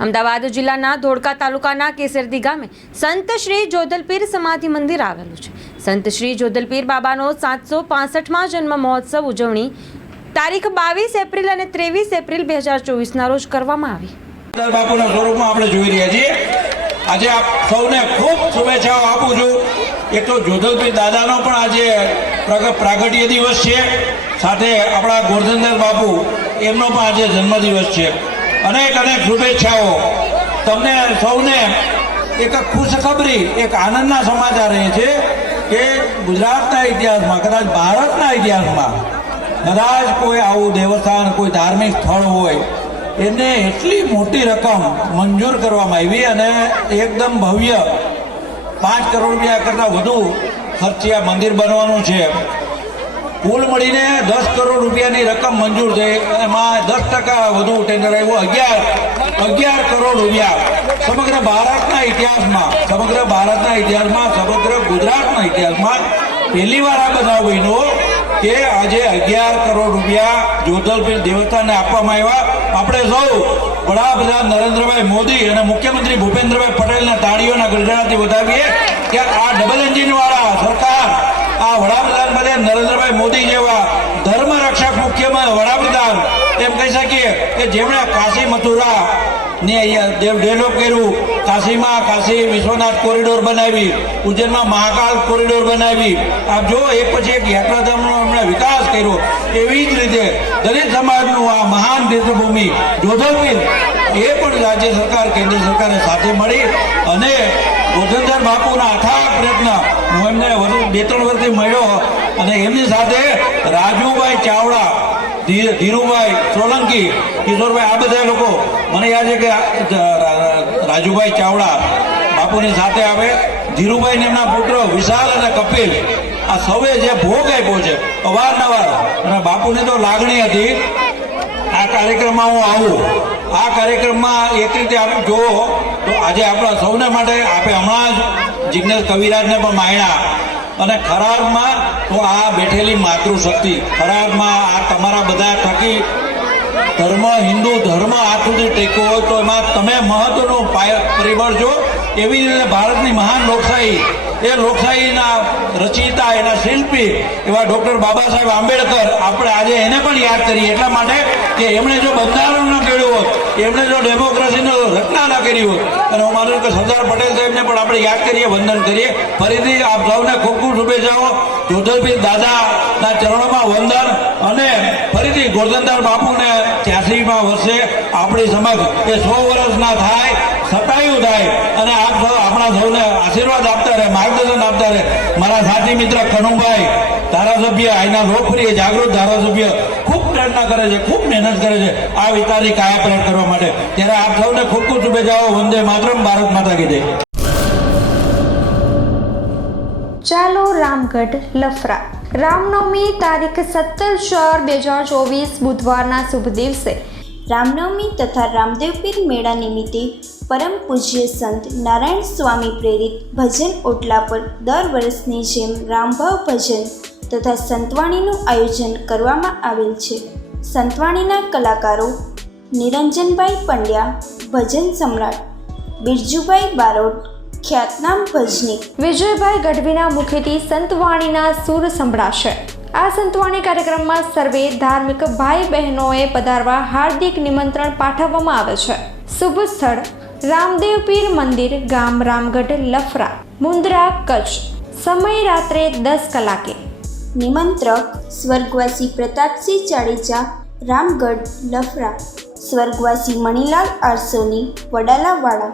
અમદાવાદ જિલ્લાના ધોળકા તાલુકાના કેસરદી ગામે સંત શ્રી જોધલપીર સમાધિ મંદિર આવેલું છે. સંત શ્રી જોધલપીર બાબાનો સાતસો પાસઠમાં જન્મ મહોત્સવ ઉજવણી તારીખ બાવીસ એપ્રિલ અને ત્રેવીસ એપ્રિલ બે હજાર ચોવીસના રોજ કરવામાં આવી. બાપુના સ્વરૂપમાં આપણે જોઈ રહ્યા છીએ. આજે આપ સૌને ખૂબ શુભેચ્છાઓ આપું છું. એક તો જોધલભાઈ દાદાનો પણ આજે પ્રગ- પ્રાગટ્ય દિવસ છે. સાથે આપણા ગોરધનદાસ બાપુ, એમનો પણ આજે જન્મદિવસ છે. અનેક અનેક શુભેચ્છાઓ. તમને સૌને એક ખુશખબરી એક આનંદના સમાચાર એ છે કે ગુજરાતના ઇતિહાસમાં, કદાચ ભારતના ઇતિહાસમાં, કદાચ કોઈ આવું દેવસ્થાન, કોઈ ધાર્મિક સ્થળ હોય, એને એટલી મોટી રકમ મંજૂર કરવામાં આવી અને એકદમ ભવ્ય પાંચ કરોડ રૂપિયા કરતાં વધુ ખર્ચે આ મંદિર બનવાનું છે. કુલ મળીને દસ કરોડ રૂપિયાની રકમ મંજૂર થઈ એમાં દસ ટકા વધુ ટેન્ડર આવ્યું. અગિયાર અગિયાર કરોડ રૂપિયા. સમગ્ર ભારતના ઇતિહાસમાં, સમગ્ર ભારતના ઇતિહાસમાં, સમગ્ર ગુજરાતના ઇતિહાસમાં પહેલી વાર આ બનાવ બન્યો કે આજે અગિયાર કરોડ રૂપિયા જોધલપીર દેવસ્થાનને આપવામાં આવ્યા. આપણે સૌ વડાપ્રધાન નરેન્દ્રભાઈ મોદી અને મુખ્યમંત્રી ભૂપેન્દ્રભાઈ પટેલના તાળીઓના ગરજણાથી વધાવીએ. કે આ ડબલ એન્જિન વાળા સરકાર આ વડાપ્રધાન બને નરેન્દ્રભાઈ મોદી જેવા ધર્મ રક્ષક મુખ્ય વડાપ્રધાન. એમ કહી શકીએ કે જેમણે કાશી મથુરા ને ડેવલપ કર્યું, કાશીમાં કાશી વિશ્વનાથ કોરિડોર બનાવી, ઉજ્જૈનમાં મહાકાલ કોરિડોર બનાવી. આપ જો એક પછી એક યાત્રાધામનો એમણે વિકાસ કર્યો. એવી જ રીતે દલિત સમાજનું આ મહાન તીર્થભૂમિ જોધલપીર એ પણ રાજ્ય સરકાર, કેન્દ્ર સરકારે સાથે મળી અને ગોધનદાર બાપુના અથાગ પ્રયત્ન હું એમને બે ત્રણ વર્ષથી મળ્યો અને એમની સાથે રાજુભાઈ ચાવડા ધીરુભાઈ સોલંકી, કિશોરભાઈ, આ બધા લોકો. મને યાદ છે કે રાજુભાઈ ચાવડા બાપુની સાથે આવે. ધીરુભાઈને એમના પુત્ર વિશાલ અને કપિલ. આ સૌએ જે ભોગ આપ્યો છે, અવારનવાર. અને બાપુની તો લાગણી હતી, આ કાર્યક્રમમાં હું આવું. આ કાર્યક્રમમાં એક રીતે આપણે જોવો તો આજે આપણા સૌને માટે આપે હમણાં જ જિજ્ઞેશ કવિરાજને પણ માયણા અને ખરાબમાં તો આ બેઠેલી માતૃશક્તિ. ખરાબમાં આ તમારા બધા થકી ધર્મ, હિન્દુ ધર્મ આ સુધી ટેકો હોય તો એમાં તમે મહત્વનું પરિબળ છો એવી રીતે ભારતની મહાન લોકશાહી. એ લોકશાહીના રચયિતા એના શિલ્પી એવા ડૉક્ટર બાબા સાહેબ આંબેડકર આપણે આજે એને પણ યાદ કરીએ એટલા માટે કે એમણે જો બંધારણ ન હોત એમણે જો ડેમોક્રેસીનો રચના ના કરી હોય, અને હું માનું કે સરદાર પટેલ સાહેબને પણ આપણે યાદ કરીએ, વંદન કરીએ, ફરીથી આપ સૌને ખૂબ ખૂબ શુભેચ્છાઓ. જોધલભી દાદાના ચરણોમાં વંદન અને ફરીથી ગોરધનદાર બાપુને ત્યાસીમાં વર્ષે આપણી સમક્ષ એ સો વર્ષના થાય, સતાયું થાય, અને આપ સૌ આપણા સૌને આશીર્વાદ આપતા રહે, માર્ગદર્શન આપતા રહે. મારા સાથી મિત્ર કનુભાઈ, ધારાસભ્ય, અહીંના લોકપ્રિય, જાગૃત ધારાસભ્ય ખૂબ પ્રયત્ન કરે છે, ખૂબ મહેનત કરે છે આ વિસ્તારની કાયા પલટ કરવા માટે. ત્યારે આપ સૌને ખૂબ ખૂબ શુભેચ્છાઓ. વંદે માતરમ, ભારત માતા કીધે ચાલો રામગઢ લફરા. રામનવમી તારીખ સત્તર ચાર બે હજાર ચોવીસ બુધવારના શુભ દિવસે રામનવમી તથા રામદેવપીર મેળા નિમિત્તે પરમ પૂજ્ય સંત નારાયણ સ્વામી પ્રેરિત ભજન ઓટલા પર દર વર્ષની જેમ રામભાવ ભજન તથા સંતવાણીનું આયોજન કરવામાં આવેલ છે. સંતવાણીના કલાકારો નિરંજનભાઈ પંડ્યા, ભજન સમ્રાટ બિરજુભાઈ બારોટ, ખ્યાતનામ ભજનિક વિજયભાઈ ગઢવીના મુખેથી સંતવાણીના સૂર સંભળાશે. આ સંતવાણી કાર્યક્રમમાં સર્વે ધાર્મિક ભાઈ બહેનોએ પધારવા હાર્દિક નિમંત્રણ પાઠવવામાં આવે છે. શુભ સ્થળ, રામદેવ પીર મંદિર, ગામ રામગઢ, લફરા મુન્દ્રા કચ્છ. સમય રાત્રે દસ કલાકે. निमंत्रक स्वर्गवासी प्रतापसिंह चाळीचा रामगड लफरा स्वर्गवासी मणिलाल आरसोनी वडालावाडा